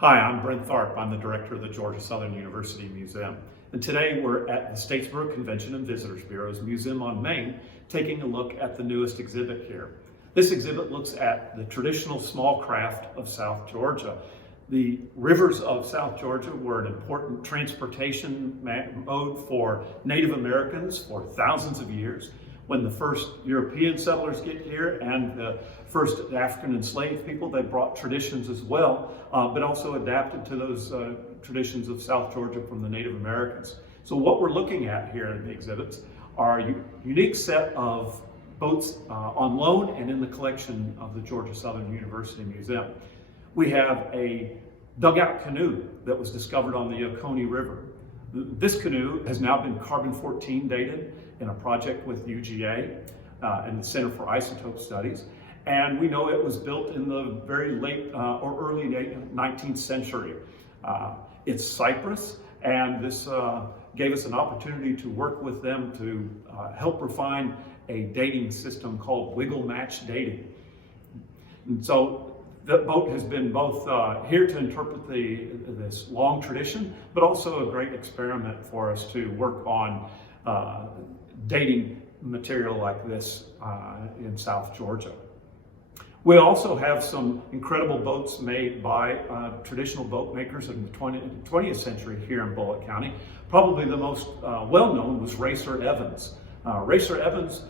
Hi, I'm Brent Tharp. I'm the director of the Georgia Southern University Museum. And today we're at the Statesboro Convention and Visitors Bureau's Museum on Main, taking a look at the newest exhibit here. This exhibit looks at the traditional small craft of South Georgia. The rivers of South Georgia were an important transportation mode for Native Americans for thousands of years. When the first European settlers get here and the first African enslaved people, they brought traditions as well, but also adapted to those traditions of South Georgia from the Native Americans. So what we're looking at here in the exhibits are a unique set of boats on loan and in the collection of the Georgia Southern University Museum. We have a dugout canoe that was discovered on the Oconee River. This canoe has now been carbon-14 dated in a project with UGA and the Center for Isotope Studies. And we know it was built in the very late or early 19th century. It's cypress, and this gave us an opportunity to work with them to help refine a dating system called wiggle match dating. And so the boat has been both here to interpret this long tradition, but also a great experiment for us to work on dating material like this in South Georgia. We also have some incredible boats made by traditional boat makers in the 20th century here in Bullitt County. Probably the most well-known was Racerevans. Racerevans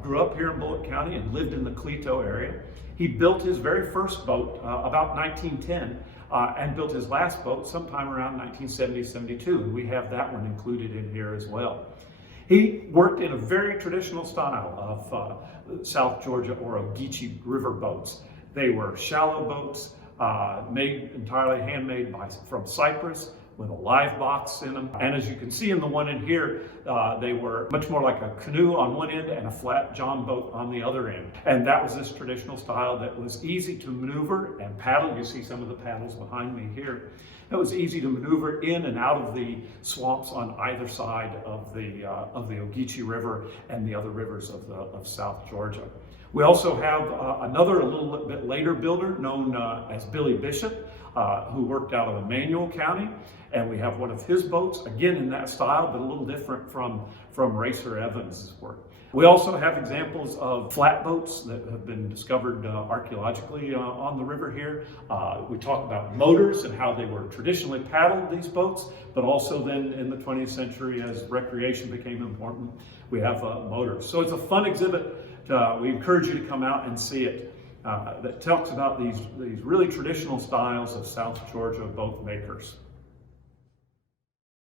grew up here in Bullitt County and lived in the Cleto area. He built his very first boat about 1910 and built his last boat sometime around 1970-72, and we have that one included in here as well. He worked in a very traditional style of South Georgia Orogici river boats. They were shallow boats, made entirely handmade from cypress, with a live box in them. And as you can see in the one in here, they were much more like a canoe on one end and a flat john boat on the other end. And that was this traditional style that was easy to maneuver and paddle. You see some of the paddles behind me here. It was easy to maneuver in and out of the swamps on either side of the Ogeechee River and the other rivers of South Georgia. We also have another a little bit later builder known as Billy Bishop, who worked out of Emmanuel County, and we have one of his boats, again in that style, but a little different from Racerevans' work. We also have examples of flatboats that have been discovered archaeologically on the river here. We talk about motors and how they were traditionally paddled, these boats, but also then in the 20th century as recreation became important, we have motors. So it's a fun exhibit. We encourage you to come out and see it. That talks about these really traditional styles of South Georgia boat makers.